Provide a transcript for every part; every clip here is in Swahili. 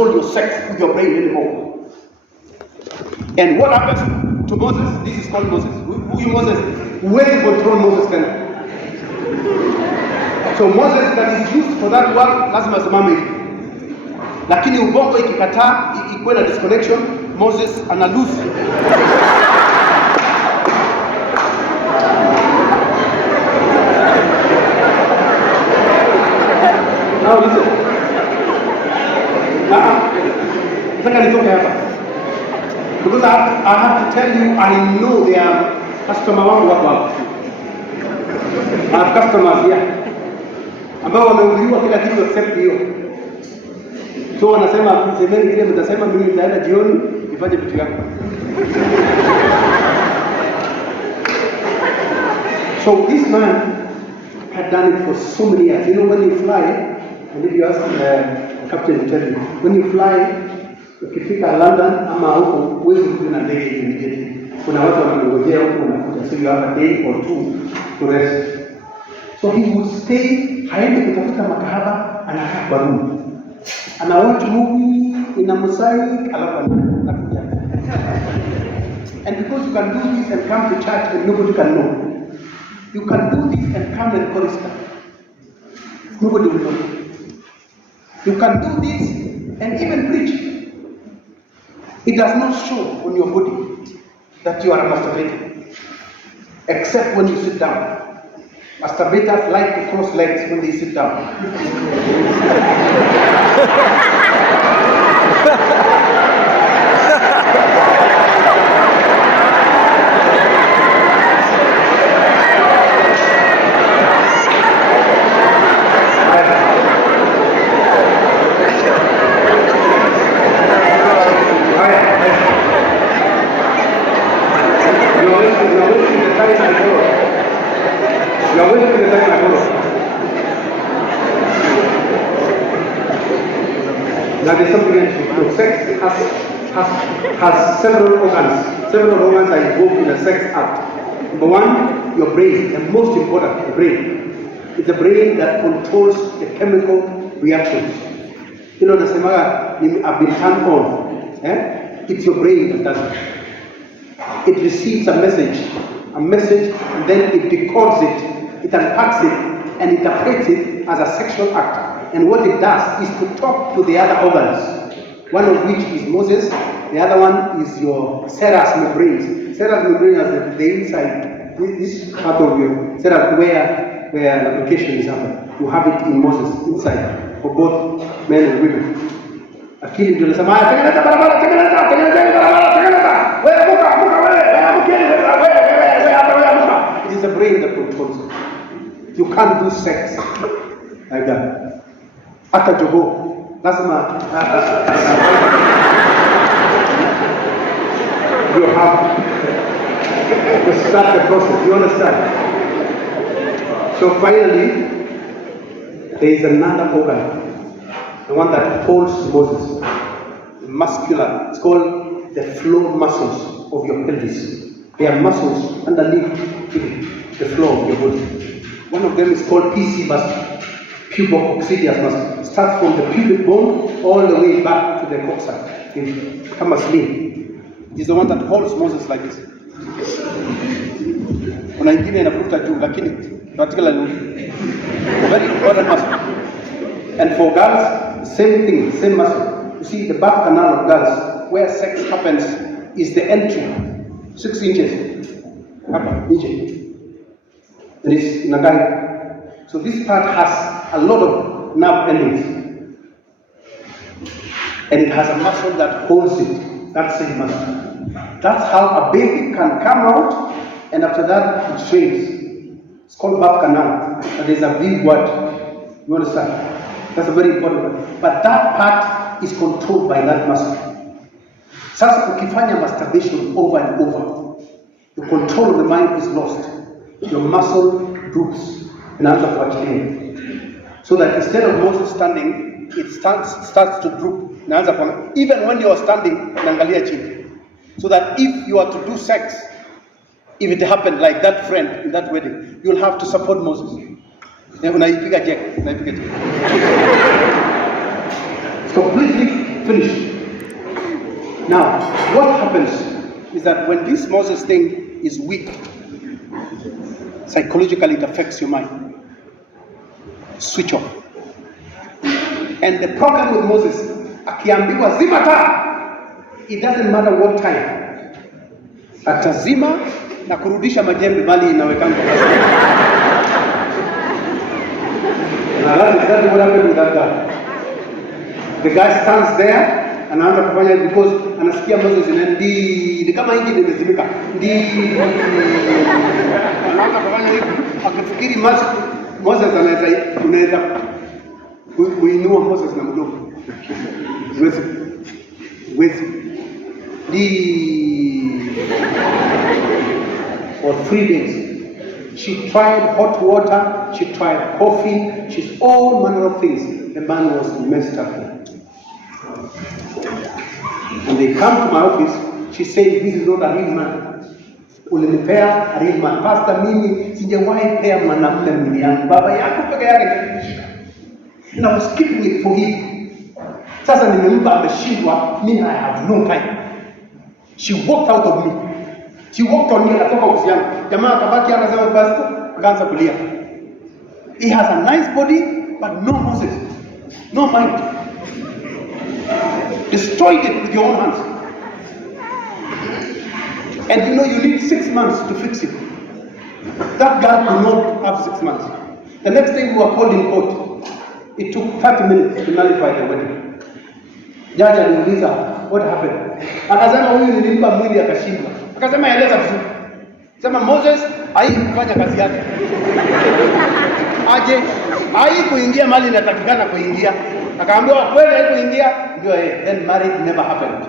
control your sex with your brain anymore. And what happens to Moses? This is called Moses. Who is Moses? Where to control Moses then? So Moses that is used for that work, lazima simame hivi. Lakini ubongo ikikataa, ikuwe na disconnection, Moses ana lose. Now listen. Nataka nitoke hapa. Because I have to tell you, I know they are customer wangu wako hapa. I have customers here. Ambao wameuliwa kila kitu except hiyo. So wanasema, semeni kile mtasema, mimi nitaenda jioni nifanye vitu yako. So this man had done it for so many years. You know, when you fly, and if you ask the captain to tell you, when you fly, ukifika London ama huko huwezi kuja na ndege immediately. Kuna watu wanangojea huko unakuja, so you have a day or two to rest. So he would stay, haendi kutafuta makahaba, anakaa kwa room. Ana watch movie, ina mosaic, alafu anakuja. And because you can do this and come to church and nobody can know. You can do this and come and chorister. Nobody will know. You can do this and even preach. It does not show on your body that you are a masturbator, except when you sit down. Masturbators like to cross legs when they sit down. Now there's something else. So sex has several organs. Several organs are involved in the sex act. Number one, your brain, the most important, the brain. It's the brain that controls the chemical reactions. You know, the semaga have been turned on. It's your brain that does it. It receives a message, and then it decodes it, it unpacks it, and interprets it as a sexual act. And what it does is to talk to the other organs, one of which is Moses, the other one is your serous membranes. Serous membrane is the inside, this part of your serous where the application is happening. You have it in Moses, inside, for both men and women. Akili ndio nasema, tengeneza barabara, it is the brain that controls it. You can't do sex like that. Hata jogo, lazima you have to start the process. You understand? So finally, there is another organ, the one that holds Moses, muscular. It's called the floor muscles of your pelvis. They are muscles underneath the floor of your body. One of them is called PC muscle. Pubic muscle. Starts from the pubic bone all the way back to the coxsackie. Come as slim. It is the one that holds Moses like this. Kuna ingine inavuta juu, lakini particularly very important muscle. And for girls, same thing, same muscle. You see, the birth canal of girls, where sex happens, is the entry, 6 inches. Hapa, nje. And it's in a guy. So this part has a lot of nerve endings. And it has a muscle that holds it, that same muscle. That's how a baby can come out, and after that it shrinks. It's called birth canal, but there's a big word. You understand? That's a very important one. But that part is controlled by that muscle. Sasa ukifanya masturbation over and over, the control of the mind is lost. Your muscle droops. So that instead of Moses standing, it starts to droop. Even when you are standing, so that if you are to do sex, if it happened like that friend in that wedding, you'll have to support Moses. It's completely finished. Now, what happens is that when this Moses thing is weak, psychologically it affects your mind. Switch off. And the problem with Moses, akiambiwa zima taa, it doesn't matter what time. Atazima na kurudisha majembe bali inawekanga. Now that is exactly what happened with that guy. The guy stands there anaanza kufanya because anasikia Moses ni kama ingi imezimika. Anaanza kufanya hivi akifikiri Moses unaweza kuinua Moses na mdomo. Wezi. For 3 days. She tried hot water, she tried coffee, she's all manner of things. The man was messed up. When they come to my office, she said, this is not a real man. Ulinipea a real man. Pastor, mimi sijawahi pea mwanamume mwili yangu. Baba yako peke yake nilishika. And I was keeping it for him. Sasa nimempa ameshindwa, mimi I have no time. She walked out of me. She walked on me akatoka ofisi yangu. Jamaa akabaki akasema pastor, akaanza kulia. He has a nice body but no Moses. No mind. Destroyed it with your own hands. And you know you need 6 months to fix it. That guy could not have 6 months. The next day we were called in court. It took 30 minutes to nullify the wedding. Jaji aliuliza, what happened? Akasema huyu nilimpa mwili akashindwa. Akasema eleza vizuri. Sema Moses haikufanya kazi yake. Aje haikuingia mali inatakikana kuingia. Akaambiwa kweli haikuingia, ndio then marriage never happened.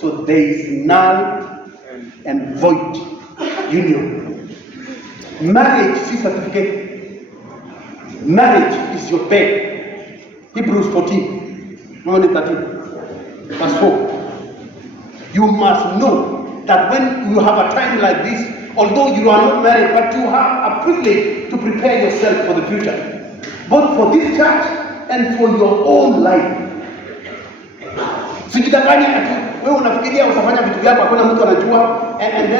So there is null and void union. Marriage is certificate. Marriage is your bed. Hebrews 14, 13, verse 4. You must know that when you have a time like this, although you are not married, but you have a privilege to prepare yourself for the future, both for this church and for your own life. Sijidanganye ati wewe unafikiria utafanya vitu vyako hakuna mtu anajua, and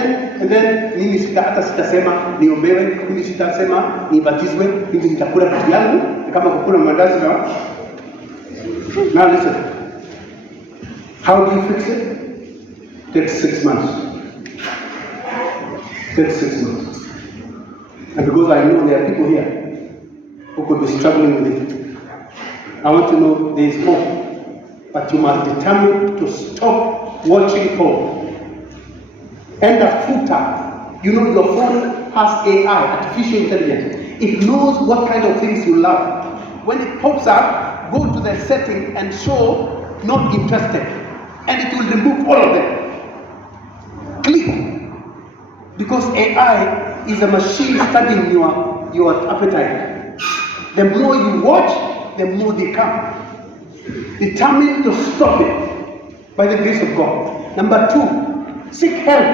then mimi hata sitasema niombewe, mimi sitasema nibatizwe, mimi nitakula vitu yangu kama kukula mandazi na. Now listen. How do you fix it? Takes 6 months. Takes 6 months. And because I know there are people here who could be struggling with it, I want to know there is hope. But you must determine to stop watching porn. And a footer. You know your phone has AI, artificial intelligence. It knows what kind of things you love. When it pops up, go to the setting and show not interested. And it will remove all of them. Click. Because AI is a machine studying your appetite. The more you watch, the more they come. Determined to stop it by the grace of God. Number 2, seek help.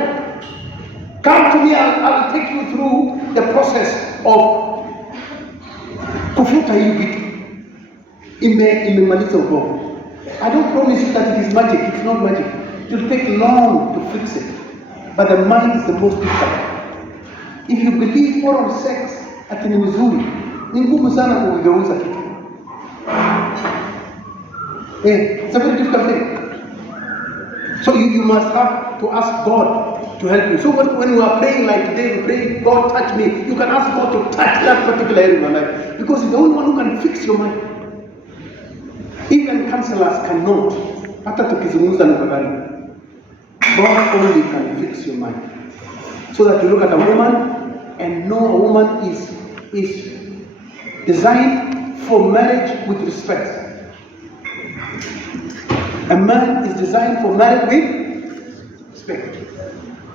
Come to me, I'll take you through the process of kufuta hii vitu. Imemaliza ugongo. I don't promise you that it is magic. It's not magic. It will take long to fix it. But the mind is the most difficult. If you believe oral sex ati ni mzuri, ni ngumu sana kugeuza kitu. It's a very difficult thing. So you must have to ask God to help you. So when we are praying like today, we pray, God touch me. You can ask God to touch that particular area in your life. Because He's the only one who can fix your mind. Even counselors cannot. Hata tukizungumza na bagani. God only can fix your mind. So that you look at a woman and know a woman is designed for marriage with respect. A man is designed for marriage with respect.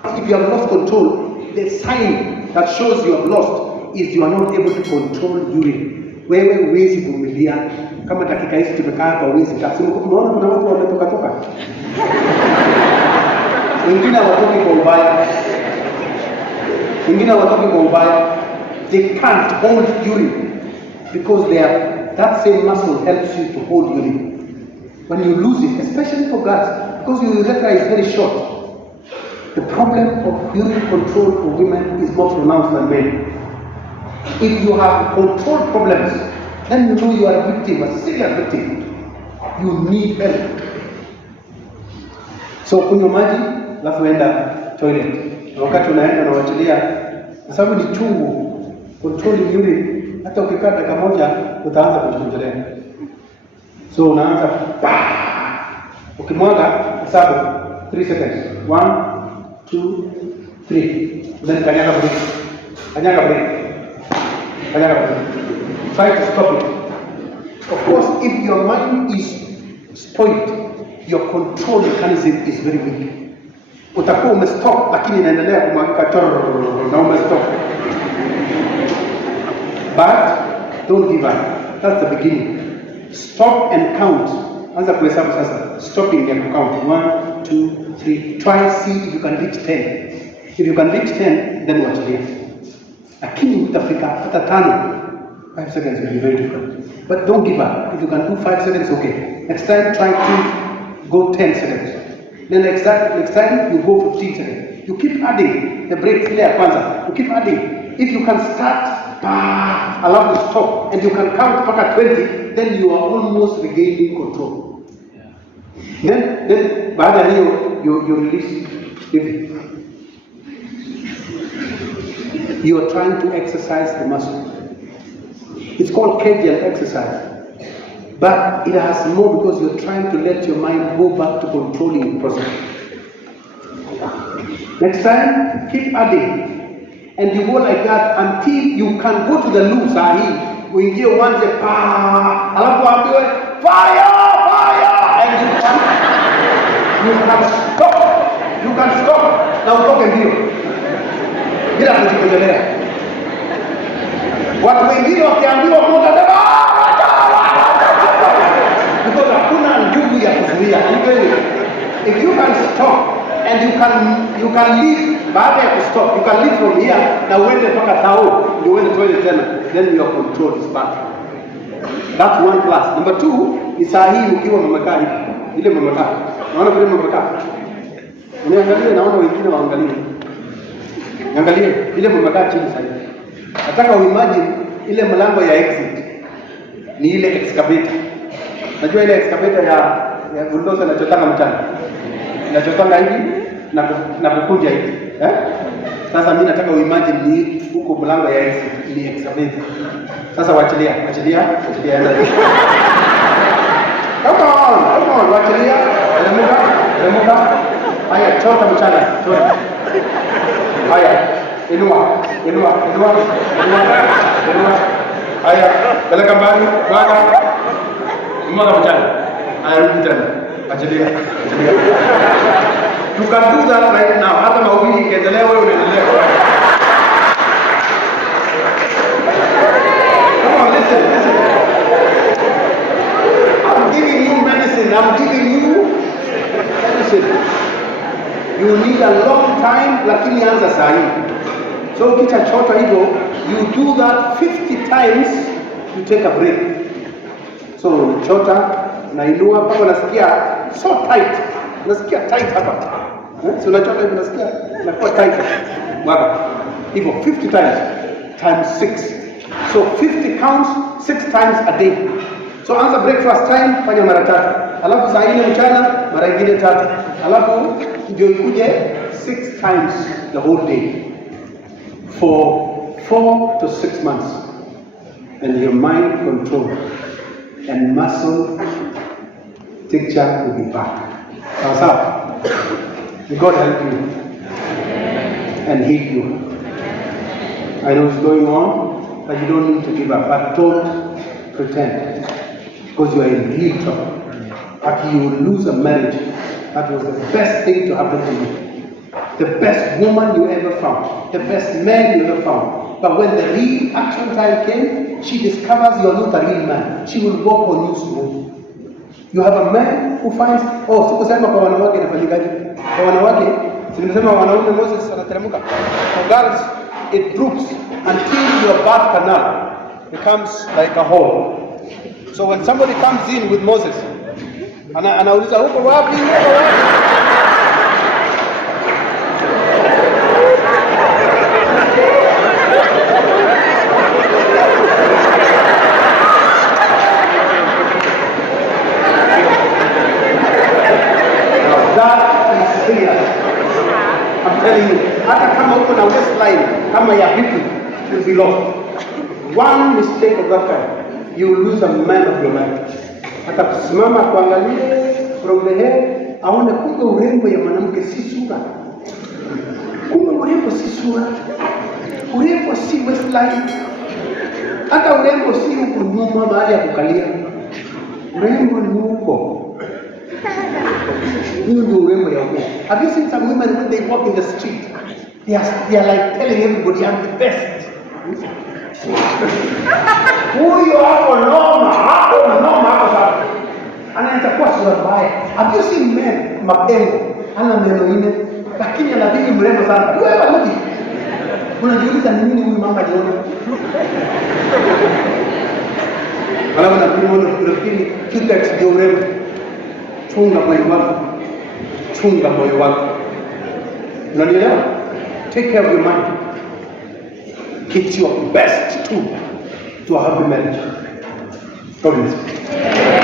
If you have lost control, the sign that shows you have lost is you are not able to control urine. Wewe huwezi vumilia kama dakika hizi tumekaa hapa huwezi kaa. Unaona kuna watu wametoka. Wengine hawatoki kwa ubaya. They can't hold urine because that same muscle helps you to hold urine. when you lose it, especially for girls, because your urethra is very short, the problem of urine control for women is more pronounced than men. If you have control problems, then you know you are a victim, a serious victim. You need help. So kunywa maji, alafu enda toilet. Na wakati unaenda unawachilia, kwa sababu ni chungu, controlling urine, hata ukikaa dakika moja utaanza kujikonjolea. So unaanza ukimwaga hesabu 3 seconds. 1, 2, 3. Then kanyaga break. Kanyaga break. Kanyaga break. Try to stop it. Of course, if your mind is spoiled, your control mechanism is very weak. Utakuwa umestop lakini inaendelea kumwagika choro na umestop. But don't give up. That's the beginning. Stop and count. Anza kuhesabu sasa. Stopping and count. 1, 2, 3. Try see if you can reach 10. If you can reach 10, then wachilia. Lakini utafika hata 5 seconds will be very difficult. But don't give up. If you can do 5 seconds, okay. Next time, try to go 10 seconds. Then next time, you go 15 seconds. You keep adding the break there, kwanza. You keep adding. If you can start, allow to stop, and you can count back 20, then you are almost regaining control. Then baada ya hiyo, you release it. You are trying to exercise the muscle. It's called Kegel exercise. But it has more because you're trying to let your mind go back to controlling the process. Next time, keep adding. And you go like that until you can go to the loo sahi. Uingie uanze alafu ambiwe fire! And you can stop. You can stop. Na utoke mbio. Bila kujikojolea. Watu wengine wakiambiwa muda because hakuna nguvu ya kuzuia. If you can stop and you can leave baada ya kustop, you can leave from here na uende mpaka tao, ndio uende toilet tena, then your control is back. That's one plus. Number 2 ni sahihi ukiwa mmekaa hivi. Ile mmekaa. Unaona vile mmekaa. Uniangalie, naona wengine waangalie. Angalie ile mmekaa chini sasa. Nataka uimagine ile mlango ya exit ni ile excavator. Najua ile excavator ya bulldozer inachotanga mchanga. Inachotanga hivi na kukunja hivi. Sasa mimi nataka uimagine ni huko mlango ya exit ni excavator. Sasa wachilia enda. Come on, wachilia. Remuka. Haya, chota mchanga, chota. Haya, inua. Haya, peleka mbali, mwaga mchanga. Haya, rudi tena. Achilia. You can do that right now. Hata mahubiri ikiendelea wewe unaendelea. Come on, listen. I'm giving you medicine. You need a long time, lakini anza saa hii. So ukichachota hivyo, you do that 50 times, you take a break. So unachota, unainua mpaka unasikia so tight. Unasikia tight hapa. So unachota hivyo unasikia inakuwa tight. Mwaga. Hivyo 50 times times 6. So 50 counts 6 times a day. So anza breakfast time, fanya mara 3. Alafu saa 4 mchana, mara nyingine 3. Alafu ndio ikuje 6 times the whole day for 4 to 6 months, and your mind control and muscle picture will be back. Sawa. God help you and heal you. I know it's going on, but you don't need to give up. But don't pretend, because you are in real trouble. After you will lose a marriage, that was the best thing to happen to you. The best woman you ever found. The best man you ever found. But when the real action time came, she discovers you are not a real man. She will walk on you smooth. You have a man who finds, sikusema kwa wanawake inafanyikaje. Kwa wanawake, sikusema wanaume Moses anateremka. For girls, it droops until your birth canal becomes like a hole. So when somebody comes in with Moses, Anauliza huko wapi? I'm telling you, hata kama uko na waistline kama ya vipi, it will be lost. One mistake of that kind, you will lose a man of your life. Hata kusimama kuangalia from the head, aone kumbe urembo ya mwanamke si sura. Kumbe urembo si sura. Urembo si waistline. Hata urembo si huko nyuma mahali ya kukalia. Urembo ni huko. Have you seen some women when they walk in the street? They are like telling everybody, I'm the best. Huyo hapo noma hapo. Anaitakuwa sura mbaya. Have you seen men mapengo? Ana meno ine, lakini anadhani mrembo sana. Wewe mti. Unajiuliza ni nini huyu mama jiona? Alafu na kuona unafikiri kitu ndio urembo. Chunga moyo wako. Unanielewa? Take care of your mind. Get your best tool to a happy marriage. God bless you.